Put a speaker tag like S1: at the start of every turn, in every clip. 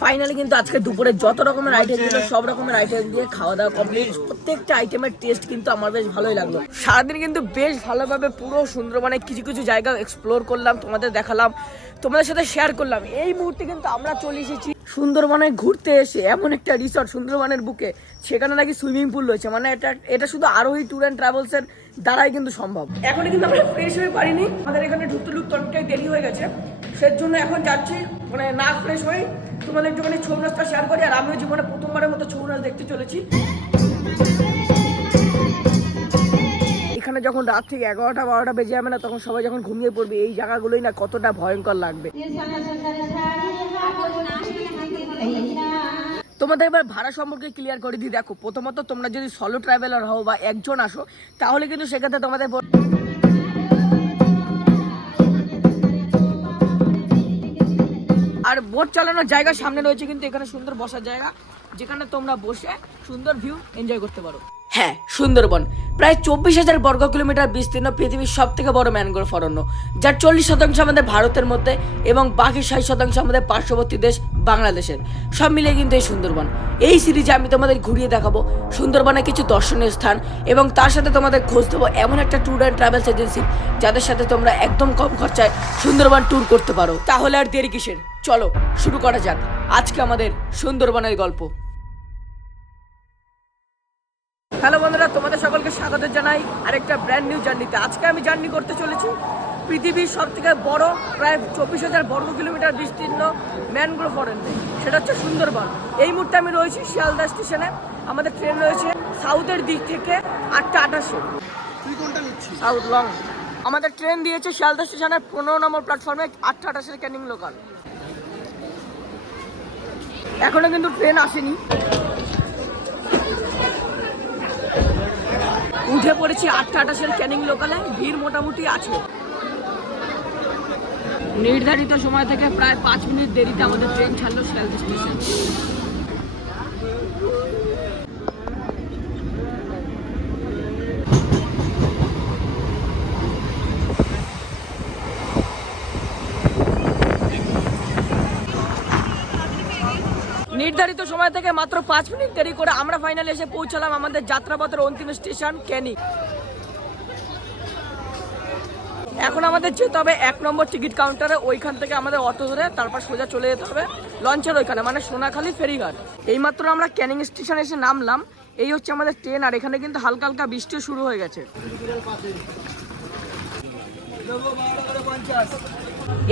S1: Finally কিন্তু আজকে দুপুরে যত রকমের আইটেম ছিল, সব রকমের আইটেম দিয়ে খাওয়া দাওয়া কমপ্লিট প্রত্যেকটা আইটেমের টেস্ট কিন্তু আমার বেশ ভালোই লাগল। সারাদিন কিন্তু বেশ ভালোভাবে পুরো সুন্দরবনে কিছু কিছু জায়গা এক্সপ্লোর করলাম, তোমাদের দেখালাম, তোমাদের সাথে শেয়ার করলাম। এই মুহূর্তে কিন্তু আমরা চলে এসেছি সুন্দরবনে ঘুরতে এসে, এমন একটা রিসর্ট সুন্দরবনের বুকে, সেখানে নাকি সুইমিং পুল রয়েছে। মানে এটা এটা শুধু আরোহী ট্যুর অ্যান্ড ট্রাভেলসের দ্বারাই কিন্তু সম্ভব। এখন কিন্তু আমরা ফ্রেশ হয়ে পারিনি। আমাদের এখানে ঢুকতে ঢুকতে অনেকটাই দেরি হয়ে গেছে। সেই জন্য এখন যাচ্ছি মানে না ফ্রেশ হয়ে তোমাদের একটুখানি ছৌ নাচটা শেয়ার করি, আর আমিও জীবনে প্রথমবারের মতো ছৌ নাচ দেখতে চলেছি। এখানে যখন রাত থেকে এগারোটা, বারোটা বেজে যাবে না, তখন সবাই যখন ঘুমিয়ে পড়বে, এই জায়গাগুলোই না কতটা ভয়ঙ্কর লাগবে। তোমাদের এবার ভাড়া সম্পর্কে ক্লিয়ার করে দিই। দেখো, প্রথমত তোমরা যদি সলো ট্রাভেলার হও বা একজন আসো, তাহলে কিন্তু সেক্ষেত্রে তোমাদের আর বোট চালানোর জায়গা সামনে রয়েছে, কিন্তু এখানে সুন্দর বসার জায়গা, যেখানে তোমরা বসে সুন্দর ভিউ এনজয় করতে পারো। হ্যাঁ সুন্দরবন। প্রায় চব্বিশ হাজার বর্গ কিলোমিটার বিস্তীর্ণ পৃথিবীর সব থেকে বড় ম্যানগ্রোভ অরণ্য। যার চল্লিশ শতাংশ আমাদের ভারতের মধ্যে এবং বাকি ষাট শতাংশ আমাদের পার্শ্ববর্তী দেশ বাংলাদেশের। সব মিলিয়ে কিন্তু এই সুন্দরবন। এই সিরিজে আমি তোমাদের ঘুরিয়ে দেখাবো সুন্দরবনের কিছু দর্শনীয় স্থান এবং তার সাথে তোমাদের খোঁজ দেবো এমন একটা ট্যুর অ্যান্ড ট্রাভেলস এজেন্সি যাদের সাথে তোমরা একদম কম খরচায় সুন্দরবন ট্যুর করতে পারো। তাহলে আর দেরি কিসের? চলো, শুরু করা যাক। আজকে আমাদের সুন্দরবনের গল্প। হ্যালো বন্ধুরা তোমাদের সকলকে স্বাগত জানাই আরেকটা ব্র্যান্ড নিউ জার্নিতে আজকে আমি জার্নি করতে চলেছি পৃথিবীর সব থেকে বড় প্রায় চব্বিশ হাজার বর্গ কিলোমিটার বিস্তীর্ণ ম্যানগ্রোভ অরণ্যে সেটা হচ্ছে সুন্দরবন। এই মুহূর্তে আমি রয়েছি শিয়ালদা স্টেশনে। আমাদের ট্রেন রয়েছে সাউথের দিক থেকে আটটা আঠাশে
S2: তুই কোনটা নিচ্ছিস?
S1: সাউথ লং আমাদের ট্রেন দিয়েছে শিয়ালদা স্টেশনের পনেরো নম্বর প্ল্যাটফর্মে আটটা আঠাশের ক্যানিং লোকাল এখনও কিন্তু ট্রেন আসেনি। উঠে পড়েছি আটটা আটাশের ক্যানিং লোকালে, ভিড় মোটামুটি আছে। নির্ধারিত সময় থেকে প্রায় পাঁচ মিনিট দেরিতে আমাদের ট্রেন ছাড়লো শিয়ালদা স্টেশন। নির্ধারিত সময় থেকে মাত্র পাঁচ মিনিট দেরি করে আমরা ফাইনালি এসে পৌঁছালাম আমাদের যাত্রাপথের অন্তিম স্টেশন ক্যানি এখন আমাদের যেতে হবে এক নম্বর টিকিট কাউন্টারে ওইখান থেকে আমাদের অটো ধরে তারপর সোজা চলে যেতে হবে লঞ্চের ওইখানে মানে সোনাখালি ফেরিঘাট। এইমাত্র আমরা ক্যানিং স্টেশন এসে নামলাম, এই হচ্ছে আমাদের ট্রেন আর এখানে কিন্তু হালকা হালকা বৃষ্টিও শুরু হয়ে গেছে।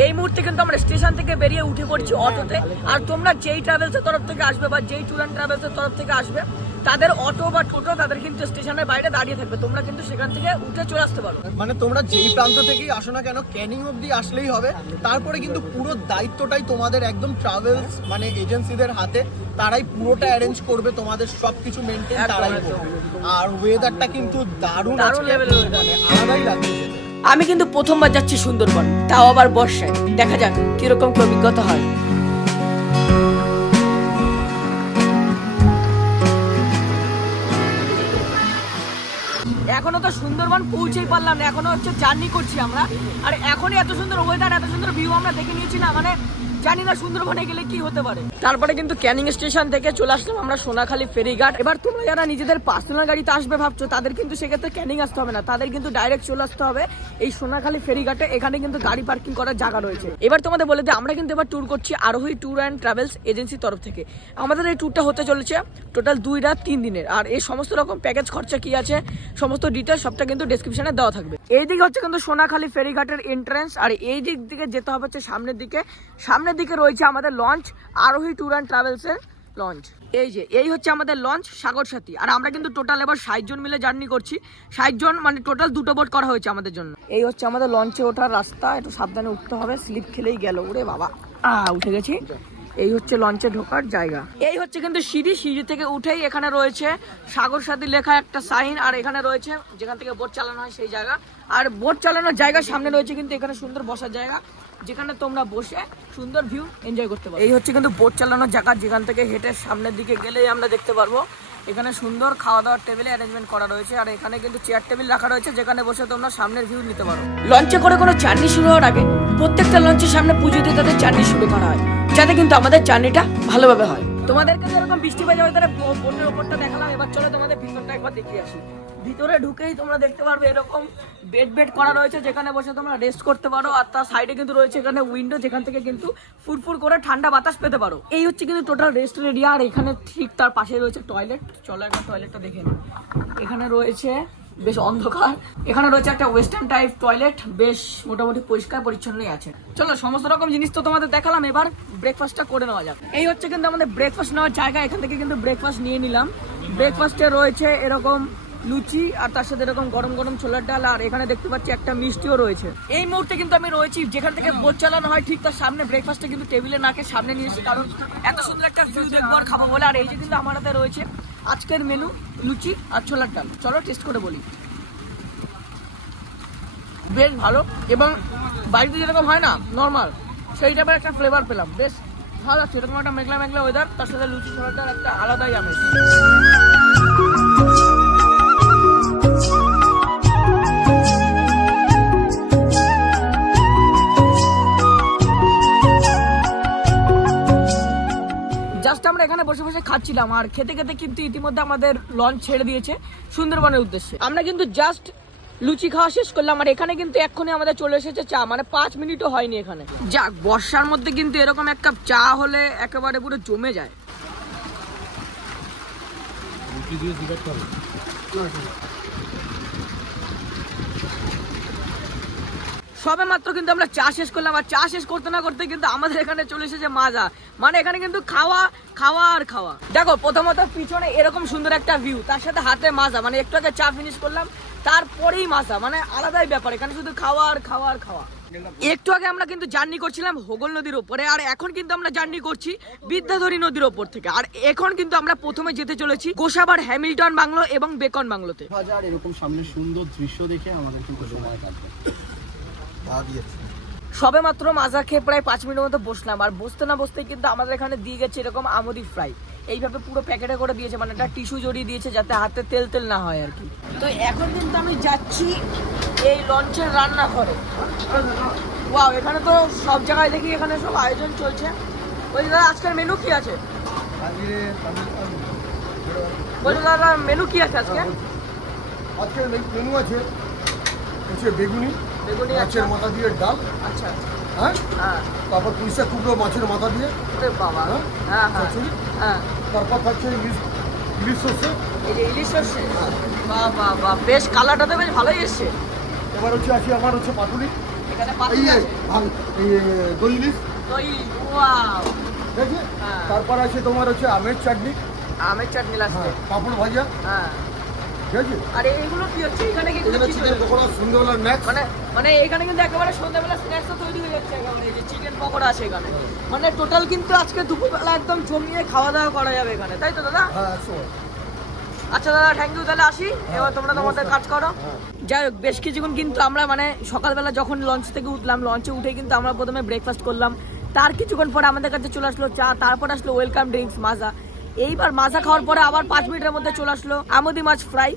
S1: এই মুহূর্তে কিন্তু আমরা স্টেশন থেকে বেরিয়ে উঠে পড়ছি অটোতে। আর তোমরা যেই ট্রাভেলসের তরফ থেকে আসবে বা যেই ট্যুর অ্যান্ড ট্রাভেলসের তরফ থেকে আসবে তাদের অটো বা টোটো তাদের কিন্তু স্টেশনের বাইরে দাঁড়িয়ে থাকবে। তোমরা কিন্তু সেখান থেকে উঠে চলে আসতে পারো।
S2: মানে তোমরা যেই প্রান্ত থেকেই আসো না কেন ক্যানিং অবধি আসলেই হবে। তারপরে কিন্তু পুরো দায়িত্বটাই তোমাদের একদম ট্রাভেলস মানে এজেন্সিদের হাতে। তারাই পুরোটা অ্যারেঞ্জ করবে তোমাদের সব কিছু মেনটেন তারাই করবে। আর ওয়েদারটা কিন্তু দারুণ আজকে।
S1: এর
S2: মানে আলাদাই লাগছে।
S1: আমি কিন্তু প্রথমবার যাচ্ছি সুন্দরবন, তাও আবার বর্ষায়। দেখা যাক কীরকম অভিজ্ঞতা হয়। এখনও তো সুন্দরবন পৌঁছেই পারলাম না, এখনও হচ্ছে জার্নি করছি আমরা। আর এখনই এত সুন্দর ওয়েদার এত সুন্দর ভিউ আমরা দেখে নিয়েছি না মানে জানি না সুন্দরবনে গেলে কি হতে পারে। তারপরে কিন্তু ক্যানিং স্টেশন থেকে চলে আসলাম আমরা সোনাখালী ফেরিঘাট। এবার তোমরা যারা নিজেদের পার্সোনাল গাড়িতে আসবে ভাবছ, তাদের কিন্তু সেক্ষেত্রে ক্যানিং আসতে হবে না। তাদের কিন্তু ডাইরেক্ট চলে আসতে হবে এই সোনাখালী ফেরিঘাটে। এখানে কিন্তু গাড়ি পার্কিং করার জায়গা রয়েছে। এবার তোমাদের বলে দিই, আমরা কিন্তু এবার ট্যুর করছি আরোহী ট্যুর অ্যান্ড ট্রাভেলস এজেন্সির তরফ থেকে। আমাদের এই ট্যুরটা হতে চলেছে টোটাল দুই রাত, তিন দিনের। আর এই সমস্ত রকম প্যাকেজ খরচা কি আছে, সমস্ত ডিটেলস সবটা কিন্তু ডেসক্রিপশনে দেওয়া থাকবে। এই দিকে হচ্ছে কিন্তু সোনাখালী ফেরিঘাটের এন্ট্রান্স আর এই দিক দিকে যেতে হবে হচ্ছে সামনের দিকে। সামনের দিকে রয়েছে আমাদের লঞ্চ আরোহী ট্যুর অ্যান্ড ট্রাভেলসের লঞ্চ এই যে, এই হচ্ছে আমাদের লঞ্চ সাগর সাথী। আর আমরা কিন্তু টোটাল এবার ষাট জন মিলে জার্নি করছি। ষাট জন মানে টোটাল দুটো বোট করা হয়েছে আমাদের জন্য। এই হচ্ছে আমাদের লঞ্চে ওঠার রাস্তা। একটু সাবধানে উঠতে হবে। স্লিপ খেলেই গেল। ওরে বাবা। আ, উঠে গেছি। এই হচ্ছে লঞ্চে ঢোকার জায়গা। এই হচ্ছে কিন্তু সিঁড়ি। সিঁড়ি থেকে উঠেই এখানে রয়েছে সাগর সাথী লেখা একটা সাইন আর এখানে রয়েছে যেখান থেকে বোট চালানো হয় সেই জায়গা। আর বোট চালানোর জায়গা সামনে রয়েছে কিন্তু এখানে সুন্দর বসার জায়গা। যেখানে তোমরা বসে সুন্দর ভিউ এনজয় করতে পারো এই হচ্ছে কিন্তু বোট চালানোর জায়গা যেখান থেকে হেঁটে সামনের দিকে গেলেই আমরা দেখতে পারব। এখানে সুন্দর খাওয়া দাওয়ার টেবিলে অ্যারেঞ্জমেন্ট করা রয়েছে আর এখানে কিন্তু চেয়ার টেবিল রাখা রয়েছে যেখানে বসে তোমরা সামনের ভিউ নিতে পারো। লঞ্চে করে কোনো জার্নি শুরু হওয়ার আগে প্রত্যেকটা লঞ্চের সামনে পুজো দিয়ে তাদের জার্নি শুরু করা হয় যাতে কিন্তু আমাদের জার্নিটা ভালোভাবে হয়। তোমাদেরকে যেরকম এরকম বৃষ্টি বাজে ওয়েদারে বোটের ওপরটা দেখালাম এবার চলো তোমাদের ভিতরটা একবার দেখিয়ে আসি। ভিতরে ঢুকেই তোমরা দেখতে পারবে এরকম বেড বেড করা রয়েছে যেখানে বসে তোমরা রেস্ট করতে পারো, আর তার সাইডে কিন্তু রয়েছে এখানে উইন্ডো যেখান থেকে কিন্তু ফুরফুর করে ঠান্ডা বাতাস পেতে পারো। এই হচ্ছে কিন্তু টোটাল রেস্ট এরিয়া আর এখানে ঠিক তার পাশে রয়েছে টয়লেট চলো একটা টয়লেটটা দেখে নিই এখানে রয়েছে বেশ অন্ধকার। এখানে রয়েছে একটা ওয়েস্টার্ন টাইপ টয়লেট বেশ মোটামুটি পরিষ্কার পরিচ্ছন্নই আছে। চলো সমস্ত রকম জিনিস তো তোমাদের দেখালাম, এবার ব্রেকফাস্টটা করে নেওয়া যাক। এই হচ্ছে কিন্তু আমাদের ব্রেকফাস্ট নেওয়ার জায়গা, এখান থেকে কিন্তু ব্রেকফাস্ট নিয়ে নিলাম। ব্রেকফাস্টে রয়েছে এরকম লুচি আর তার সাথে এরকম গরম গরম ছোলার ডাল, আর এখানে দেখতে পাচ্ছি একটা মিষ্টিও রয়েছে। এই মুহূর্তে কিন্তু আমি রয়েছি যেখান থেকে বোট চালানো হয়, ঠিক তার সামনে ব্রেকফাস্টে কিন্তু টেবিলে নাকে সামনে নিয়ে এসেছি, কারণ এত সুন্দর একটা ভিউ দেখব আর খাব বলে। আর এই যে কিন্তু আমার হাতে রয়েছে আজকের মেনু লুচি আর ছোলার ডাল। চলো টেস্ট করে বলি। বেশ ভালো, এবং বাড়িতে যেরকম হয় না নর্মাল সেই টাইপের একটা ফ্লেভার পেলাম। বেশ, ভালো লাগছে, এরকম একটা মেঘলা মেঘলা ওয়েদার তার সাথে লুচি, ছোলার ডাল, একটা আলাদাই আমেজ। খাচ্ছিলাম। আর খেতে খেতে কিন্তু ইতিমধ্যে আমাদের লঞ্চ ছেড়ে দিয়েছে সুন্দরবনের উদ্দেশ্যে। আমরা কিন্তু জাস্ট লুচি খাওয়া শেষ করলাম, আর এখানে কিন্তু এক্ষুনি আমাদের চলে এসেছে চা। মানে পাঁচ মিনিটও হয়নি এখানে। যাক, বর্ষার মধ্যে কিন্তু এরকম এক কাপ চা হলে একেবারে পুরো জমে যায়। সবে মাত্র কিন্তু আমরা চা শেষ করলাম, আর চা শেষ করতে না করতে কিন্তু আমাদের এখানে চলে এসেছে মাজা। মানে এখানে কিন্তু খাওয়া খাওয়া আর খাওয়া। দেখো, প্রথমত পিছনে এরকম সুন্দর একটা ভিউ তার সাথে হাতে মাজা। মানে একটু আগে চা ফিনিশ করলাম, তারপরেই মাজা। মানে আলাদাই ব্যাপার, এখানে শুধু খাওয়া আর খাওয়া আর খাওয়া। একটু আগে আমরা কিন্তু জার্নি করছিলাম হোগল নদীর ওপরে আর এখন কিন্তু আমরা জার্নি করছি বিদ্যাধরী নদীর ওপর থেকে। আর এখন কিন্তু আমরা প্রথমে যেতে চলেছি গোসাবার হ্যামিল্টন বাংলো এবং বেকন বাংলোতে।
S3: এরকম সামনে সুন্দর দৃশ্য দেখে আমাদের কিন্তু সময় কাটবে।
S1: সবে মাত্র মাজা খেয়ে প্রায় পাঁচ মিনিটের মতো বসলাম আর বসতে না বসতে কিন্তু আমাদের এখানে দিয়ে গেছে এরকম আমদি ফ্রাই। এইভাবে পুরো প্যাকেটে করে দিয়েছে মানে একটা টিস্যু জড়িয়ে দিয়েছে যাতে হাতে তেল তেল না হয় আর কি। তো এখন কিন্তু আমি যাচ্ছি এই লঞ্চের রান্নাঘরে। ওয়াও এখানে তো সব জায়গায় দেখি এখানে সব আয়োজন চলছে। ওই দাদা আজকের মেনু কি আছে? বলছি দাদা মেনু কি আছে আজকে?
S4: আজকের মেনু আছে হচ্ছে বেগুনি
S1: বেগুনি
S4: মাছের মাথা দিয়ে ডাল।
S1: আচ্ছা
S4: হ্যাঁ?
S1: হ্যাঁ।
S4: তারপর পুঁইশা টুকরো মাছের মাথা দিয়ে।
S1: বাবা। হ্যাঁ? হ্যাঁ
S4: খিচুড়ি।
S1: হ্যাঁ।
S4: তারপর থাকছে ইলিশ ইলিশ সর্ষে।
S1: এই যে ইলিশ সর্ষে। বাহ বাহ বাহ বেশ কালারটা তো বেশ ভালোই এসছে।
S4: এবার হচ্ছে আছে আমার হচ্ছে পাতুরি।
S1: এখানে
S4: যে
S1: আছে।
S4: দই ইলিশ।
S1: দই ওয়াও।
S4: ঠিক আছে?
S1: হ্যাঁ।
S4: তারপর আছে তোমার হচ্ছে আমের চাটনি।
S1: আমের চাটনি লাগছে
S4: হ্যাঁ পাঁপড় ভাজা।
S1: হ্যাঁ।
S4: ঠিক আছে?
S1: আর এইগুলো কি হচ্ছে? এখানে কিন্তু
S4: এখানে চিকেন পকোড়া সন্ধ্যাবেলার ম্যাক্স
S1: মানে মানে এখানে কিন্তু একেবারে সন্ধ্যাবেলা স্ন্যাক্সও তৈরি হয়ে যাচ্ছে যে চিকেন পকোড়া আছে এখানে। মানে টোটাল কিন্তু আজকে দুপুরবেলা একদম জমিয়ে খাওয়া দাওয়া করা যাবে এখানে। তাই তো দাদা?
S4: হ্যাঁ
S1: আচ্ছা দাদা থ্যাংক ইউ তাহলে আসি। এবার তোমরা তোমাদের কাজ করো। যাই হোক বেশ কিছুক্ষণ কিন্তু আমরা মানে সকালবেলা যখন লঞ্চ থেকে উঠলাম লঞ্চে উঠে কিন্তু আমরা প্রথমে ব্রেকফাস্ট করলাম। তার কিছুক্ষণ পরে আমাদের কাছে চলে আসলো চা তারপর আসলো ওয়েলকাম ড্রিঙ্কস মাজা এইবার মাজা খাওয়ার পরে আবার পাঁচ মিনিটের মধ্যে চলে আসলো আমদি মাছ ফ্রাই।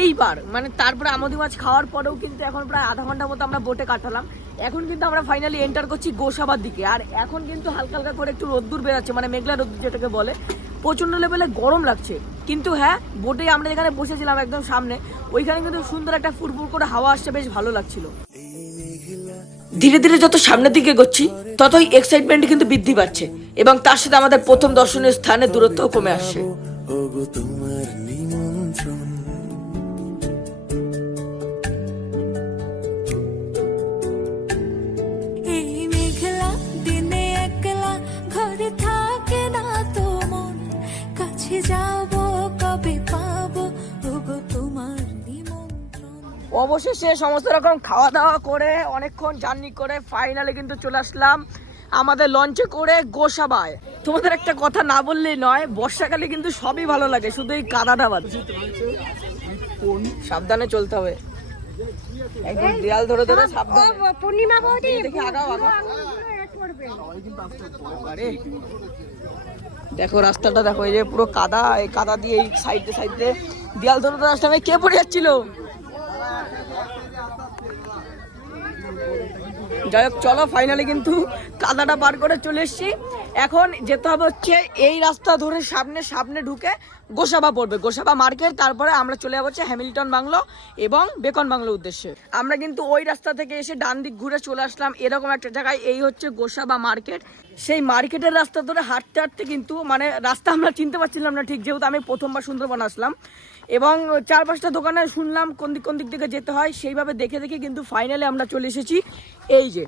S1: এইবার মানে তারপরে আমদি মাছ খাওয়ার পরেও কিন্তু এখন প্রায় আধা ঘণ্টার মতো আমরা বোটে কাটালাম। এখন কিন্তু আমরা ফাইনালি এন্টার করছি গোসাবার দিকে। আর এখন কিন্তু হালকা হালকা করে একটু রোদ্দুর বেরাচ্ছে মানে মেঘলা রোদ্দুর যেটাকে বলে। প্রচণ্ড লেভেলে গরম লাগছে। কিন্তু হ্যাঁ বোটে আমরা যেখানে বসেছিলাম একদম সামনে, ওইখানে কিন্তু সুন্দর একটা ফুরফুর করে হাওয়া আসছে, বেশ ভালো লাগছিল। ধীরে ধীরে যত সামনের দিকে এগোচ্ছি, ততই এক্সাইটমেন্ট কিন্তু বৃদ্ধি পাচ্ছে এবং তার সাথে আমাদের প্রথম দর্শনীয় স্থানের দূরত্বও কমে আসছে। অবশেষে সমস্ত রকম খাওয়া দাওয়া করে অনেকক্ষণ জার্নি করে ফাইনালি কিন্তু চলে আসলাম আমাদের লঞ্চে করে গোসাবায়। তোমাদের একটা কথা না বললেই নয় বর্ষাকালে কিন্তু সবই ভালো লাগে শুধু এই কাদাটা বাদ। সাবধানে চলতে হবে। একদম দেয়াল ধরে ধরে সাবধানে।
S5: পূর্ণিমা বৌদি
S1: দেখি আগাও আগাও। দেখো রাস্তাটা দেখো এই যে পুরো কাদা এই কাদা দিয়ে এই সাইডে সাইডে দেয়াল ধরে ধরে আসলাম। এই কে পড়ে যাচ্ছিল? যাই হোক, চলো ফাইনালি কিন্তু কাদাটা পার করে চলে এসেছি। এখন যেতে হবে হচ্ছে এই রাস্তা ধরে সামনে সামনে ঢুকে গোসাবা পড়বে। গোসাবা মার্কেট, তারপরে আমরা চলে যাব হচ্ছে হ্যামিল্টন বাংলো এবং বেকন বাংলো উদ্দেশ্যে। আমরা কিন্তু ওই রাস্তা থেকে এসে ডান দিক ঘুরে চলে আসলাম এরকম একটা জায়গায়। এই হচ্ছে গোসাবা মার্কেট। সেই মার্কেটের রাস্তা ধরে হাঁটতে হাঁটতে কিন্তু মানে রাস্তা আমরা চিনতে পারছিলাম না ঠিক, যেহেতু আমি প্রথমবার সুন্দরবন আসলাম। এবং চার পাঁচটা দোকানে শুনলাম কোন দিক কোন দিক থেকে যেতে হয়, সেইভাবে দেখে দেখে কিন্তু ফাইনালে আমরা চলে এসেছি এই যে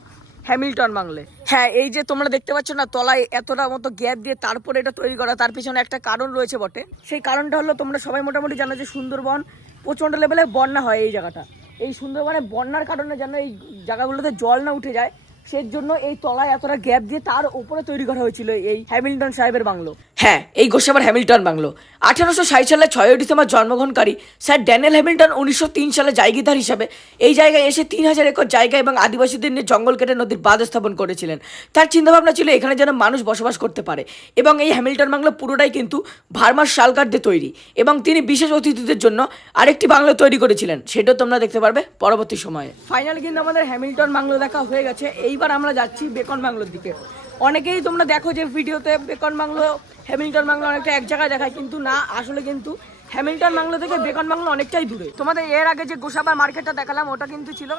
S1: হ্যামিল্টন বাংলে। হ্যাঁ এই যে তোমরা দেখতে পাচ্ছ না, তলায় এতটা মতো গ্যাপ দিয়ে তারপরে এটা তৈরি করা, তার পিছনে একটা কারণ রয়েছে বটে। সেই কারণটা হলো তোমরা সবাই মোটামুটি জানো যে সুন্দরবন প্রচণ্ড লেভেলে বন্যা হয় এই জায়গাটা। এই সুন্দরবনে বন্যার কারণে যেন এই জায়গাগুলোতে জল না উঠে যায় সেই জন্য এই তলায় এতটা গ্যাপ দিয়ে তার উপরে তৈরি করা হয়েছিল এই হ্যামিল্টন সাহেবের বাংলো। হ্যাঁ এই গোসাবার হ্যামিল্টন বাংলো। আঠারোশো ষাট সালে ছয়ই ডিসেম্বর জন্মগ্রহণকারী স্যার ড্যানিয়েল হ্যামিল্টন উনিশশো তিন সালে জায়গিদার হিসাবে এই জায়গায় এসে তিন হাজার একর জায়গা এবং আদিবাসীদের নিয়ে জঙ্গল কেটে নদীর বাঁধ স্থাপন করেছিলেন। তার চিন্তাভাবনা ছিল এখানে যেন মানুষ বসবাস করতে পারে এবং এই হ্যামিল্টন বাংলো পুরোটাই কিন্তু ভারমার শালকার দিয়ে তৈরি এবং তিনি বিশেষ অতিথিদের জন্য আরেকটি বাংলো তৈরি করেছিলেন। সেটাও তোমরা দেখতে পারবে পরবর্তী সময়ে। ফাইনালি কিন্তু আমাদের হ্যামিল্টন বাংলো দেখা হয়ে গেছে। এইবার আমরা যাচ্ছি বেকন বাংলোর দিকে। অনেকেই তোমরা দেখো যে ভিডিওতে বেকন বাংলো, হ্যামিল্টন বাংলো অনেকটা এক জায়গায় দেখায়, কিন্তু না, আসলে কিন্তু হ্যামিল্টন বাংলো থেকে বেকন বাংলো অনেকটাই দূরে। তোমাদের এর আগে যে গোসাবার মার্কেটটা দেখালাম, ওটা কিন্তু ছিল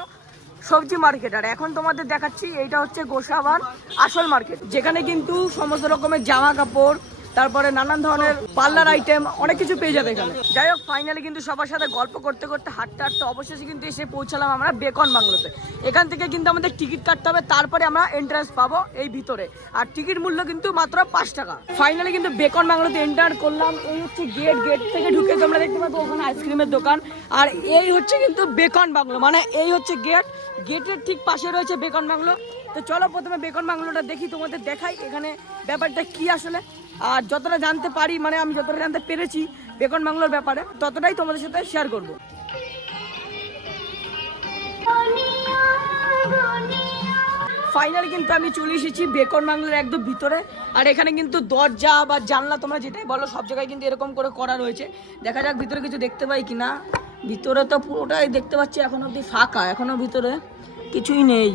S1: সবজি মার্কেট। আর এখন তোমাদের দেখাচ্ছি, এইটা হচ্ছে গোসাবার আসল মার্কেট, যেখানে কিন্তু সমস্ত রকমের জামা কাপড় তারপরে নানান ধরনের পার্লার আইটেম, অনেক কিছু পেয়ে যাবে এখানে। যাই হোক ফাইনালি কিন্তু সবার সাথে গল্প করতে করতে হাঁটতে হাঁটতে অবশেষে কিন্তু এসে পৌঁছালাম আমরা বেকন বাংলোতে। এখান থেকে কিন্তু আমাদের টিকিট কাটতে হবে, তারপরে আমরা এন্ট্রান্স পাবো এই ভিতরে। আর টিকিট মূল্য কিন্তু মাত্র পাঁচ টাকা। ফাইনালি কিন্তু বেকন বাংলোতে এন্টার করলাম, এই হচ্ছে গেট গেট থেকে ঢুকে তোমরা দেখতে পাবো ওখানে আইসক্রিমের দোকান। আর এই হচ্ছে কিন্তু বেকন বাংলো মানে এই হচ্ছে গেট গেটের ঠিক পাশে রয়েছে বেকন বাংলো। তো চলো প্রথমে বেকন বাংলোটা দেখি, তোমাদের দেখাই এখানে ব্যাপারটা কি আসলে। আর যতটা জানতে পারি মানে আমি যতটা জানতে পেরেছি বেকন বাংলোর ব্যাপারে, ততটাই তোমাদের সাথে শেয়ার করব। ফাইনালি কিন্তু আমি চলে এসেছি বেকন বাংলোর একদম ভিতরে। আর এখানে কিন্তু দরজা বা জানলা তোমরা যেটাই বলো, সব জায়গায় কিন্তু এরকম করে করা রয়েছে। দেখা যাক ভিতরে কিছু দেখতে পাই কিনা। ভিতরে তো পুরোটাই দেখতে পাচ্ছি এখন অব্দি ফাঁকা, এখনও ভিতরে কিছুই নেই।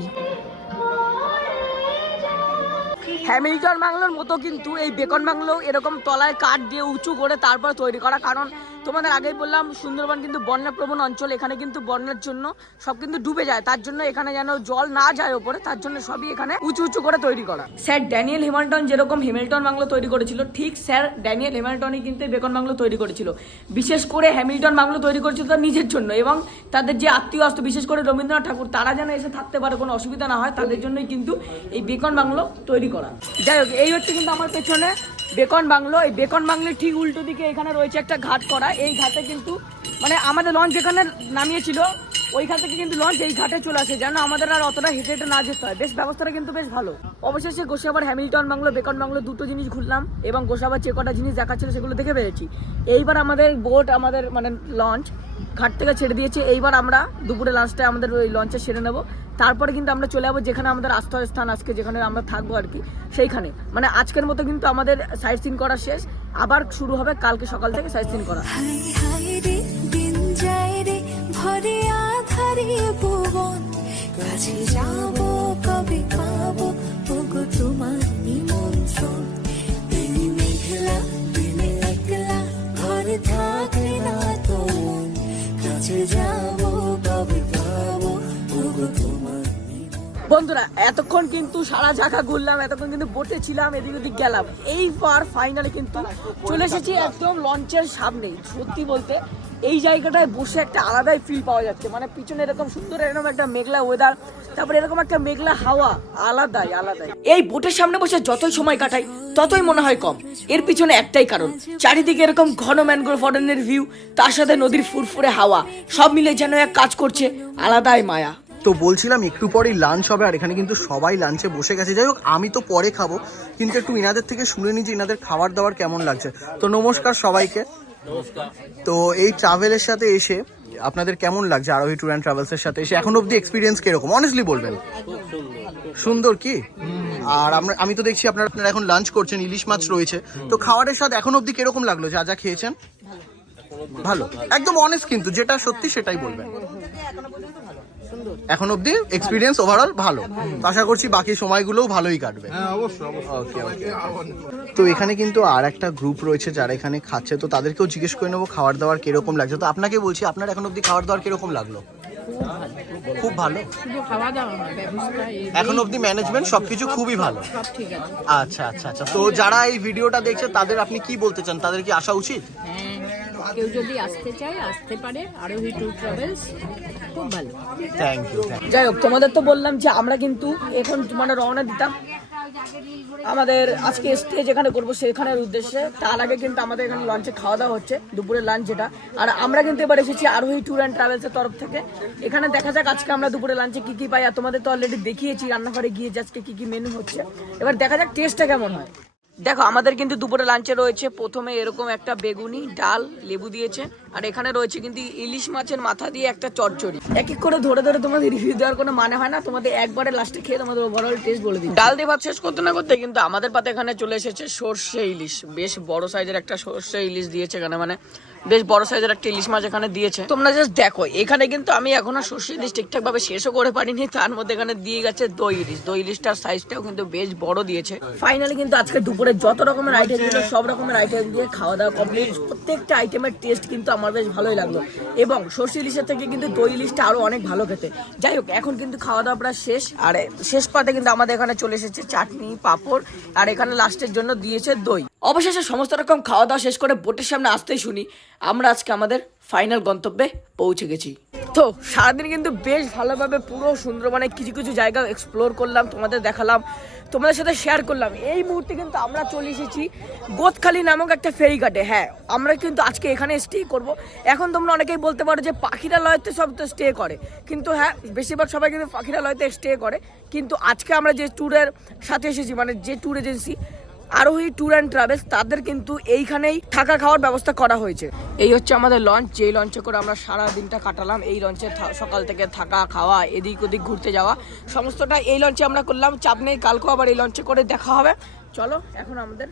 S1: হ্যামিল্টন বাংলোর মতো কিন্তু এই বেকন বাংলো এরকম তলায় কাঠ দিয়ে উঁচু করে তারপর তৈরি করা। কারণ তোমাদের আগেই বললাম, সুন্দরবন কিন্তু বন্যা প্রবণ অঞ্চল। এখানে কিন্তু বন্যার জন্য সব কিন্তু ডুবে যায়। তার জন্য এখানে যেন জল না যায় ওপরে, তার জন্য সবই এখানে উঁচু উঁচু করে তৈরি করা। স্যার, ড্যানিয়েল হেমিল্টন যেরকম হেমিল্টন বাংলো তৈরি করেছিল, ঠিক স্যার ড্যানিয়েল হেমিল্টনই কিন্তু বেকন বাংলো তৈরি করেছিল। বিশেষ করে হ্যামিল্টন বাংলো তৈরি করেছিল তার নিজের জন্য এবং তাদের যে আত্মীয় আসতো, বিশেষ করে রবীন্দ্রনাথ ঠাকুর, তারা যেন এসে থাকতে পারে, কোনো অসুবিধা না হয়, তাদের জন্যই কিন্তু এই বেকন বাংলো তৈরি করা। যাই হোক, এই হচ্ছে কিন্তু আমার পেছনে বেকন বাংলো, এই বেকন বাংলোর ঠিক উল্টো দিকে এখানে রয়েছে একটা ঘাট করা। এই ঘাটে কিন্তু মানে আমাদের লঞ্চ যেখানে নামিয়েছিল ওইখান থেকে কিন্তু লঞ্চ এই ঘাটে চলে আসে। যেন আমাদের আর অতটা হেঁটে হেঁটে না যেতে হয়। বেশ, ব্যবস্থাটা কিন্তু বেশ ভালো। অবশেষে গোসাবার হ্যামিল্টন বাংলো, বেকন বাংলো দুটো জিনিস ঘুরলাম এবং গোসাবার যে কটা জিনিস দেখাচ্ছিল সেগুলো দেখে পেয়েছি এইবার আমাদের বোট আমাদের মানে লঞ্চ ঘাট থেকে ছেড়ে দিয়েছে। এইবার আমরা দুপুরে লাঞ্চটা আমাদের ওই লঞ্চে সেরে নেব। তারপরে কিন্তু আমরা চলে যাব যেখানে আমাদের আস্থার স্থান আজকে, যেখানে আমরা থাকব আর কি। সেইখানে। মানে আজকের মতো কিন্তু আমাদের সাইট সিন করা শেষ। আবার শুরু হবে কালকে সকাল থেকে সাইট সিন করা
S6: ভরে আধারে ভুবন কাছে যাব, কবে পাবো, ওগো তোমার নিমন্ত্রণ। মেঘলা একলা ঘরে না কাছে যাব, কবে ওগো তোমার
S1: বন্ধুরা, এতক্ষণ কিন্তু সারা জায়গা ঘুরলাম, এতক্ষণ কিন্তু বোটে ছিলাম, এদিক ওদিক গেলাম। এইবার ফাইনালি কিন্তু চলে এসেছি একদম লঞ্চের সামনে, সত্যি বলতে এই জায়গাটায় বসে একটা আলাদাই ফিল পাওয়া যাচ্ছে। মানে পিছনে এরকম সুন্দর এরকম একটা মেঘলা ওয়েদার তারপরে এরকম একটা মেঘলা হাওয়া, আলাদাই আলাদাই। এই বোটের সামনে বসে যতই সময় কাটাই, ততই মনে হয় কম। এর পিছনে একটাই কারণ, চারিদিকে এরকম ঘন ম্যানগ্রোভ অরণ্যের ভিউ তার সাথে নদীর ফুরফুরে হাওয়া, সব মিলে যেন এক কাজ করছে, আলাদাই মায়া।
S2: তো বলছিলাম একটু পরেই লাঞ্চ হবে, আর এখানে কিন্তু সবাই লাঞ্চে বসে গেছে। যাই হোক, আমি তো পরে খাব, কিন্তু একটু ইনাদের থেকে শুনে নিই যে ইনাদের খাবার দাবার কেমন লাগছে। তো নমস্কার সবাইকে। তো এই ট্রাভেলের সাথে এসে আপনাদের কেমন লাগছে আরোহী ট্যুর অ্যান্ড ট্রাভেলসের সাথে এসে? এখন অবধি এক্সপিরিয়েন্স কীরকম? অনেস্টলি বলবেন। সুন্দর। কি? আর আমরা আমি তো দেখছি আপনারা আপনারা এখন লাঞ্চ করছেন ইলিশ মাছ রয়েছে। তো খাওয়ারের স্বাদ এখন অবধি কীরকম লাগল? যা যা খেয়েছেন? ভালো। একদম অনেস্ট কিন্তু যেটা সত্যি সেটাই বলবেন। এখন অবধি এক্সপিরিয়েন্স ওভারঅল ভালো। তো আশা করছি বাকি সময়গুলোও ভালোই কাটবে।
S4: হ্যাঁ
S2: ওকে ওকে তো এখানে কিন্তু আর একটা গ্রুপ রয়েছে যারা এখানে খাচ্ছে। তো তাদেরকেও জিজ্ঞেস করে নেব খাবার দাবার কীরকম লাগছে। তো আপনাকে বলছি আপনার এখন অবধি খাবার দাবার কীরকম লাগল? খুব ভালো। এখন অবধি ম্যানেজমেন্ট সবকিছু খুবই ভালো।
S5: সব ঠিক আছে।
S2: আচ্ছা আচ্ছা আচ্ছা। তো যারা এই ভিডিওটা দেখছে তাদের আপনি কি বলতে চান? তাদের কি আসা উচিত?
S5: হ্যাঁ কেউ যদি আসতে চায় আসতে পারে। আরোহী ট্যুর ট্রাভেলস খুব ভালো।
S2: থ্যাংক ইউ
S1: যাই হোক তোমাদের তো বললাম যে আমরা কিন্তু এখন মানে রওনা দিতাম। আমাদের আজকে স্টে যেখানে করব সেখানের উদ্দেশ্যে। তার আগে কিন্তু আমাদের এখানে লঞ্চে খাওয়া দাওয়া হচ্ছে দুপুরের লাঞ্চ যেটা। আর আমরা কিন্তু এবার এসেছি আরোহী ট্যুর অ্যান্ড ট্রাভেলসের তরফ থেকে। এখানে দেখা যাক আজকে আমরা দুপুরে লাঞ্চে কি কি পাই। আর তোমাদের তো অলরেডি দেখিয়েছি রান্নাঘরে গিয়ে যে আজকে কি কি মেনু হচ্ছে। এবার দেখা যাক টেস্টটা কেমন হয়। দেখো, আমাদের কিন্তু দুপুরে লাঞ্চে রয়েছে প্রথমে এরকম একটা বেগুনি, ডাল, লেবু দিয়েছে। আর এখানে রয়েছে কিন্তু ইলিশ মাছের মাথা দিয়ে একটা চচ্চড়ি। এক এক করে ধরে ধরে তোমাদের রিভিউ দেওয়ার কোনো মানে হয় না। তোমাদের একবারে লাস্টে খেয়ে তোমাদের ওভারঅল টেস্ট বলে দিই ডাল দিয়ে ভাত শেষ করতে না করতে কিন্তু আমাদের পাতে এখানে চলে এসেছে সর্ষে ইলিশ। বেশ বড় সাইজের একটা সর্ষে ইলিশ দিয়েছে এখানে। মানে বেশ বড় সাইজের একটা ইলিশ মাছ এখানে দিয়েছে। তোমরা জাস্ট দেখো, এখানে কিন্তু আমি এখনও সর্ষে ইলিশ ঠিকঠাক ভাবে শেষও করে পারিনি, তার মধ্যে এখানে দিয়ে গেছে দই ইলিশ। দই ইলিশটার সাইজটাও কিন্তু বেশ বড় দিয়েছে। ফাইনালি কিন্তু আজকে দুপুরে যত রকমের আইটেম ছিল, সব রকমের আইটেম দিয়ে খাওয়া দাওয়া কমপ্লিট প্রত্যেকটা আইটেমের টেস্ট কিন্তু আমার বেশ ভালোই লাগল। এবং সর্ষে ইলিশের থেকে কিন্তু দই ইলিশটা আরও অনেক ভালো খেতে। যাই হোক, এখন কিন্তু খাওয়া দাওয়া প্রায় শেষ। আর শেষ পাতে কিন্তু আমাদের এখানে চলে এসেছে চাটনি, পাঁপড়, আর এখানে লাস্টের জন্য দিয়েছে দই। অবশেষে সমস্ত রকম খাওয়া দাওয়া শেষ করে বোটের সামনে আসতেই শুনি, আমরা আজকে আমাদের ফাইনাল গন্তব্যে পৌঁছে গেছি। তো সারাদিন কিন্তু বেশ ভালোভাবে পুরো সুন্দরবনে কিছু কিছু জায়গা এক্সপ্লোর করলাম, তোমাদের দেখালাম, তোমাদের সাথে শেয়ার করলাম। এই মুহূর্তে কিন্তু আমরা চলে এসেছি গোদখালি নামক একটা ফেরিঘাটে। হ্যাঁ আমরা কিন্তু আজকে এখানে স্টে করব। এখন তোমরা অনেকেই বলতে পারো যে পাখিরালয়তে সব তো স্টে করে। কিন্তু হ্যাঁ বেশিরভাগ সবাই কিন্তু পাখিরালয়তে স্টে করে। কিন্তু আজকে আমরা যে ট্যুরের সাথে এসেছি মানে যে tour agency Arohi tour and travels তাদের কিন্তু এইখানেই থাকা খাওয়ার ব্যবস্থা করা হয়েছে। এই হচ্ছে আমাদের লঞ্চ যেই লঞ্চে করে আমরা সারা দিনটা কাটালাম, এই লঞ্চে সকাল থেকে থাকা, খাওয়া, এদিক ওদিক ঘুরতে যাওয়া সমস্তটা এই লঞ্চে আমরা করলাম। চাপ নেই, কালকেও আবার এই লঞ্চে করে দেখা হবে। চলো, এখন আমাদের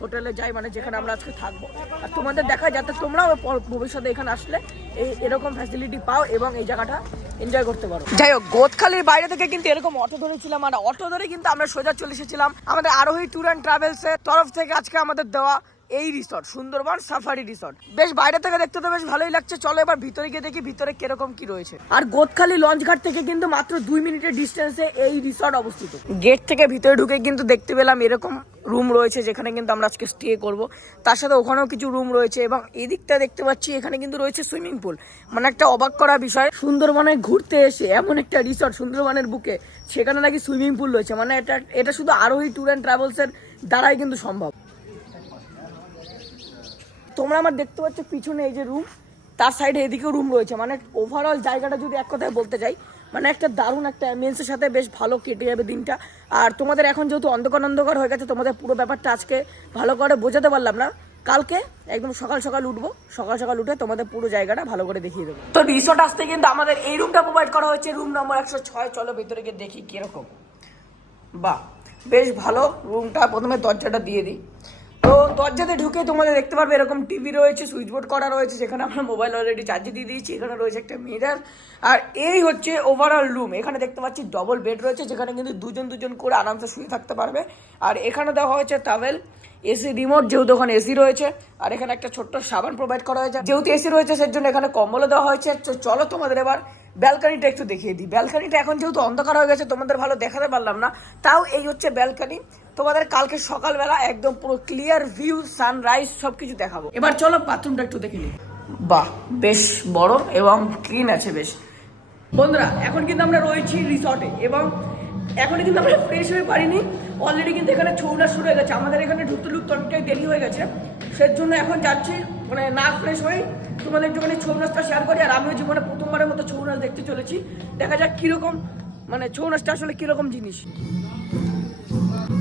S1: হোটেলে যাই মানে যেখানে আমরা আজকে থাকব। আর তোমাদের দেখা যাতে তোমরাও ভবিষ্যতে এখানে আসলে এই এরকম ফ্যাসিলিটি পাও এবং এই জায়গাটা এনজয় করতে পারো। যাই হোক গোদখালির বাইরে থেকে কিন্তু এরকম অটো ধরেছিলাম আর অটো ধরে কিন্তু আমরা সোজা চলে এসেছিলাম। আমাদের আরোহী ট্যুর অ্যান্ড ট্রাভেলস এর তরফ থেকে আজকে আমাদের দেওয়া এই রিসর্ট সুন্দরবন সাফারি রিসর্ট বেশ বাইরে থেকে দেখতে তো বেশ ভালোই লাগছে। চলো এবার ভিতরে গিয়ে দেখি ভিতরে কীরকম কি রয়েছে। আর গোদখালি লঞ্চ ঘাট থেকে কিন্তু মাত্র দুই মিনিটের ডিস্টেন্সে এই রিসর্ট অবস্থিত। গেট থেকে ভিতরে ঢুকে কিন্তু দেখতে পেলাম এরকম রুম রয়েছে যেখানে কিন্তু আমরা আজকে স্টে করব। তার সাথে ওখানেও কিছু রুম রয়েছে এবং এই দিকটা দেখতে পাচ্ছি, এখানে কিন্তু রয়েছে সুইমিং পুল মানে একটা অবাক করা বিষয়, সুন্দরবনে ঘুরতে এসে এমন একটা রিসর্ট সুন্দরবনের বুকে, সেখানে নাকি সুইমিং পুল রয়েছে। মানে এটা এটা শুধু আরোহী ট্যুর অ্যান্ড ট্রাভেলসের দ্বারাই কিন্তু সম্ভব। তোমরা আমার দেখতে পাচ্ছ পিছনে এই যে রুম তার সাইডে এদিকেও রুম রয়েছে। মানে ওভারঅল জায়গাটা যদি এক কথায় বলতে যাই মানে একটা দারুণ একটা অ্যাম্বিয়েন্সের সাথে বেশ ভালো কেটে যাবে দিনটা। আর তোমাদের এখন যেহেতু অন্ধকার অন্ধকার হয়ে গেছে, তোমাদের পুরো ব্যাপারটা আজকে ভালো করে বোঝাতে পারলাম না। কালকে একদম সকাল সকাল উঠবো, সকাল সকাল উঠে তোমাদের পুরো জায়গাটা ভালো করে দেখিয়ে দেবো। তো রিসোর্ট আসতে কিন্তু আমাদের এই রুমটা প্রোভাইড করা হয়েছে। রুম নম্বর একশো ছয়, চলো ভিতরে গিয়ে দেখি কীরকম। বাহ, বেশ ভালো। রুমটা প্রথমে দরজাটা দিয়ে দিই। তো দরজাতে ঢুকে তোমাদের দেখতে পারবে এরকম টিভি রয়েছে সুইচ বোর্ড করা রয়েছে, যেখানে আমরা মোবাইল অলরেডি চার্জে দিয়ে দিয়েছি, এখানে রয়েছে একটা মিরার আর এই হচ্ছে ওভারঅল রুম এখানে দেখতে পাচ্ছি ডবল বেড রয়েছে, যেখানে কিন্তু দুজন দুজন করে আরামসে শুয়ে থাকতে পারবে, আর এখানে দেওয়া হয়েছে টাওয়েল এসি রিমোট যেহেতু ওখানে এসি রয়েছে, আর এখানে একটা ছোট্ট সাবান প্রোভাইড করা হয়েছে। যেহেতু এসি রয়েছে সেই জন্য এখানে কম্বলও দেওয়া হয়েছে। চলো তোমাদের এবার ব্যালকানিটা একটু দেখিয়ে দিই। ব্যালকানিটা এখন যেহেতু অন্ধকার হয়ে গেছে, তোমাদের ভালো দেখাতে পারলাম না। তাও এই হচ্ছে ব্যালকানি তোমাদের কালকে সকালবেলা একদম পুরো ক্লিয়ার ভিউ সানরাইজ সবকিছু দেখাবো। এবার চলো বাথরুমটা একটু দেখে নিই। বাহ, বেশ বড় এবং ক্লিন আছে বেশ। বন্ধুরা, এখন কিন্তু আমরা রয়েছি রিসর্টে এবং এখন কিন্তু আমরা ফ্রেশ হয়ে পারিনি। অলরেডি কিন্তু এখানে ছৌটা শুরু হয়ে গেছে। আমাদের এখানে ঢুকতে ঢুকতে অনেকটাই দেরি হয়ে গেছে। সেই জন্য এখন যাচ্ছি মানে না ফ্রেশ হয়ে তোমাদের একটুখানি ছৌ নাচটা শেয়ার করি। আর আমিও জীবনে প্রথমবারের মতো ছৌ নাচ দেখতে চলেছি। দেখা যাক কীরকম মানে ছৌ নাচটা আসলে কীরকম জিনিস।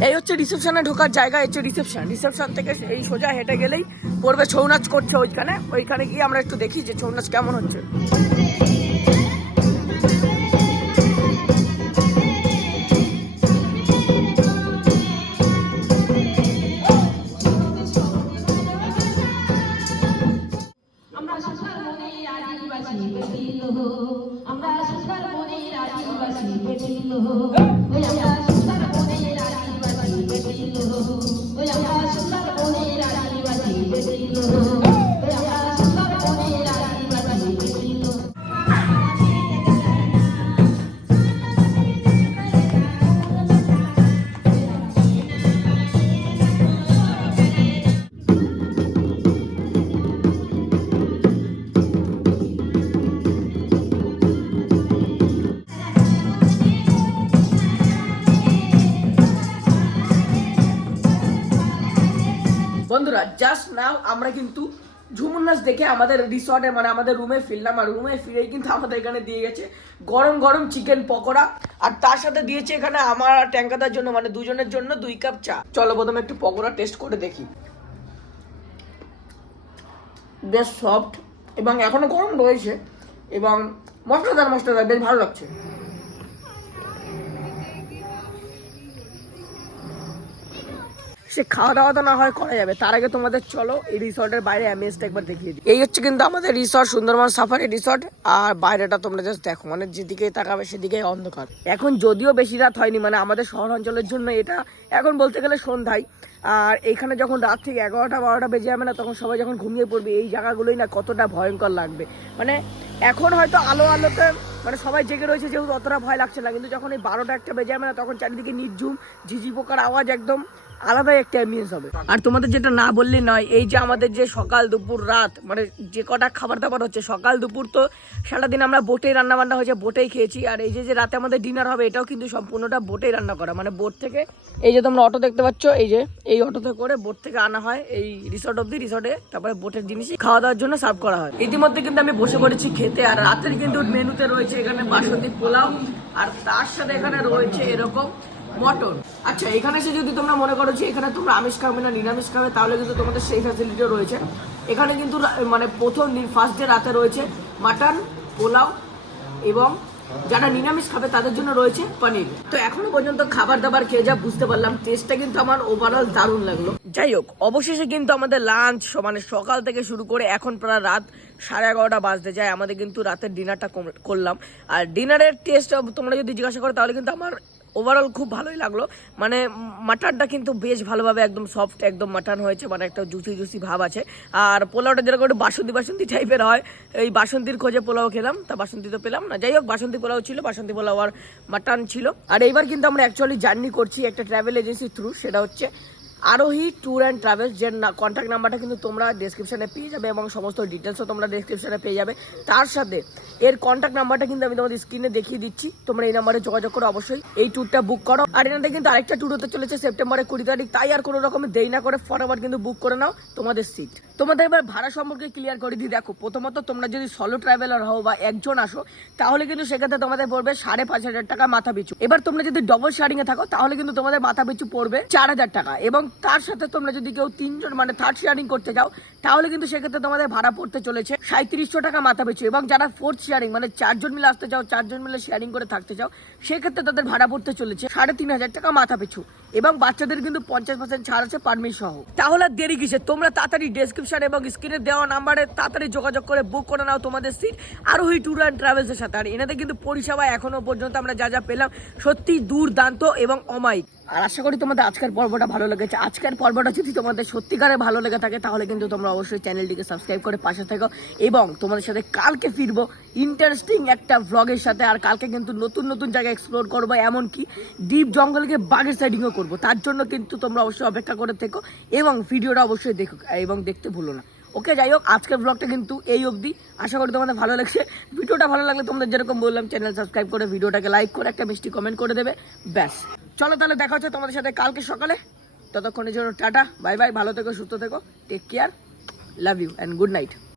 S1: এই হচ্ছে রিসেপশনে ঢোকার জায়গা হচ্ছে রিসেপশন রিসেপশন থেকে এই সোজা হেঁটে গেলেই পড়বে ছৌ নাচ করছে ওইখানে। ওইখানে গিয়ে আমরা একটু দেখি যে ছৌ নাচ কেমন হচ্ছে। জাস্ট নাও আমরা কিন্তু ঝুমুর নাচ দেখে আমাদের রিসর্টে মানে আমাদের রুমে ফিরলাম, আর রুমে ফিরেই কিন্তু আমাদের এখানে দিয়ে গেছে গরম গরম চিকেন পকোড়া, আর তার সাথে দিয়েছে এখানে আমার ট্যাঙ্কাদার জন্য মানে দুজনের জন্য দুই কাপ চা। চলো প্রথমে একটু পকোড়া টেস্ট করে দেখি। বেশ সফট এবং এখনও গরম রয়েছে এবং মশলাদার মশলাদার, বেশ ভালো লাগছে। সে খাওয়া দাওয়া তো না হয়, করা যাবে। তার আগে তোমাদের চলো, এই রিসর্টের বাইরে অ্যামেজটা একবার দেখিয়ে দিই। এই হচ্ছে কিন্তু আমাদের রিসর্ট, সুন্দরবন সাফারি রিসর্ট, আর বাইরেটা তোমরা জাস্ট দেখো। মানে যেদিকে তাকাবে সেদিকেই অন্ধকার। এখন যদিও বেশি রাত হয়নি মানে আমাদের শহর অঞ্চলের জন্য এটা এখন বলতে গেলে সন্ধ্যায়। আর এইখানে যখন রাত থেকে এগারোটা, বারোটা বেজে যাবে না, তখন সবাই যখন ঘুমিয়ে পড়বে, এই জায়গাগুলোই না কতটা ভয়ঙ্কর লাগবে। মানে এখন হয়তো আলো আলোতে মানে সবাই জেগে রয়েছে, যেহেতু অতটা ভয় লাগছে না। কিন্তু যখন এই বারোটা, একটা বেজে যাবে না, তখন চারিদিকে নির্ঝুম, ঝিঝি পোকার আওয়াজ একদম। আলাদাই একটা অ্যাম্বিয়েন্স হবে। আর তোমাদের যেটা না বললে নয়, এই যে আমাদের যে সকাল, দুপুর, রাত মানে যে কটা খাবার দাবার হচ্ছে, সকাল, দুপুর তো সারাদিন আমরা বোটেই রান্না বান্না হয়েছে, বোটেই খেয়েছি। আর এই যে যে রাতে আমাদের ডিনার হবে, এটাও কিন্তু সম্পূর্ণটা বোটেই রান্না করা। মানে বোট থেকে, এই যে তোমরা অটো দেখতে পাচ্ছ, এই যে, এই অটোতে করে বোট থেকে আনা হয়, এই রিসর্ট অব্দি রিসর্টে তারপরে বোটের জিনিস খাওয়া দাওয়ার জন্য সার্ভ করা হয়। ইতিমধ্যে কিন্তু আমি বসে পড়েছি খেতে, আর রাতের কিন্তু মেনুতে রয়েছে এখানে বাসন্তী পোলাও, আর তার সাথে এখানে রয়েছে এরকম মটন। আচ্ছা এখানে এসে যদি তোমরা মনে করো যে এখানে তোমরা আমিষ খাবে না, নিরামিষ খাবে, তাহলে কিন্তু তোমাদের সেই ফ্যাসিলিটিও রয়েছে। এখানে কিন্তু মানে প্রথম ফার্স্ট ডে রাতে রয়েছে মাটন, পোলাও এবং যারা নিরামিষ খাবে তাদের জন্য রয়েছে পনির। তো এখনও পর্যন্ত খাবার দাবার খেয়ে যা বুঝতে পারলাম টেস্টটা কিন্তু আমার ওভারঅল দারুণ লাগল। যাই হোক, অবশেষে কিন্তু আমাদের লাঞ্চ মানে সকাল থেকে শুরু করে এখন প্রায় রাত সাড়ে এগারোটা বাজতে যায়, আমাদের কিন্তু রাতের ডিনারটা করলাম। আর ডিনারের টেস্ট তোমরা যদি জিজ্ঞাসা করো, তাহলে কিন্তু আমার ওভারঅল খুব ভালোই লাগল। মানে মাটনটা কিন্তু বেশ ভালোভাবে একদম সফট একদম মাটন হয়েছে মানে একটা জুসি জুসি ভাব আছে। আর পোলাওটা যেরকম একটু বাসন্তী বাসন্তী টাইপের হয়, এই বাসন্তীর খোঁজে পোলাও খেলাম, তা বাসন্তী তো পেলাম না। যাই হোক, বাসন্তী পোলাও ছিল, বাসন্তী পোলাও আর মাটন ছিল। আর এইবার কিন্তু আমরা অ্যাকচুয়ালি জার্নি করছি একটা ট্রাভেল এজেন্সির থ্রু সেটা হচ্ছে আরোহী ট্যুর অ্যান্ড ট্রাভেলস যে কন্ট্যাক্ট নাম্বারটা কিন্তু তোমরা ডেসক্রিপশনে পেয়ে যাবে এবং সমস্ত ডিটেলসও তোমরা ডেসক্রিপশনে পেয়ে যাবে। তার সাথে এর কন্ট্যাক্ট নাম্বারটা কিন্তু আমি তোমাদের স্ক্রিনে দেখিয়ে দিচ্ছি। তোমরা এই নাম্বারে যোগাযোগ করো অবশ্যই। এই ট্যুরটা বুক করো। আর এনাদের কিন্তু আরেকটা ট্যুর হতে চলেছে সেপ্টেম্বরের কুড়ি তারিখ। তাই আর কোনো রকমের দেরি না করে ফটাফট কিন্তু বুক করে নাও তোমাদের সিট তোমাদের এবার ভাড়া সম্পর্কে ক্লিয়ার করে দিই। দেখো, প্রথমত তোমরা যদি সলো ট্রাভেলার হও বা একজন আসো, তাহলে কিন্তু সেক্ষেত্রে তোমাদের পড়বে সাড়ে পাঁচ হাজার টাকা মাথা পিছু এবার তোমরা যদি ডবল শেয়ারিং এ থাকো, তাহলে কিন্তু তোমাদের মাথা পিছু পড়বে চার হাজার টাকা এবং তার সাথে তোমরা যদি কেউ তিনজন মানে থার্ড শেয়ারিং করতে যাও, তাহলে কিন্তু সেক্ষেত্রে তোমাদের ভাড়া পড়তে চলেছে সাঁত্রিশশো টাকা মাথা পিছু এবং যারা ফোর্থ শেয়ারিং মানে চারজন মিলে আসতে চাও, চারজন মিলে শেয়ারিং করে থাকতে চাও, সেক্ষেত্রে তাদের ভাড়া পড়তে চলেছে সাড়ে তিন হাজার টাকা মাথা পিছু এবং বাচ্চাদের কিন্তু পঞ্চাশ পার্সেন্ট ছাড় আছে পারমিট সহ। তাহলে দেরি কিসে তোমরা তাড়াতাড়ি ডেসক্রিপশন এবং স্ক্রিনে দেওয়া নাম্বারে তাড়াতাড়ি যোগাযোগ করে বুক করে নাও তোমাদের সিট আরোহী ট্যুর অ্যান্ড ট্রাভেলসের সাথে। আর এনাদের কিন্তু পরিষেবা এখনও পর্যন্ত আমরা যা যা পেলাম সত্যি দুর্দান্ত এবং অমায়িক। আর আশা করি তোমাদের আজকের পর্বটা ভালো লেগেছে। আজকের পর্বটা যদি তোমাদের সত্যিকারে ভালো লেগে থাকে, তাহলে কিন্তু তোমরা অবশ্যই চ্যানেলটিকে সাবস্ক্রাইব করে পাশে থেকো এবং তোমাদের সাথে কালকে ফিরবো ইন্টারেস্টিং একটা ভ্লগের সাথে। আর কালকে কিন্তু নতুন নতুন জায়গা এক্সপ্লোর করব, এমনকি ডিপ জঙ্গলকে বাঘের সাইডিংও করব। তার জন্য কিন্তু তোমরা অবশ্যই অপেক্ষা করে থেকো এবং ভিডিওটা অবশ্যই দেখো, এবং দেখতে ভুলো না। ওকে, যাই হোক, আজকের ব্লগটা কিন্তু এই অবধি। আশা করি তোমাদের ভালো লাগছে। ভিডিওটা ভালো লাগলে তোমাদের যেরকম বললাম চ্যানেল সাবস্ক্রাইব করে, ভিডিওটাকে লাইক করে, একটা মিষ্টি কমেন্ট করে দেবে। ব্যাস। চলো তাহলে দেখা হচ্ছে তোমাদের সাথে কালকে সকালে। ততক্ষণের জন্য টাটা বাই বাই ভালো থেকো, সুস্থ থেকো take care love you and good night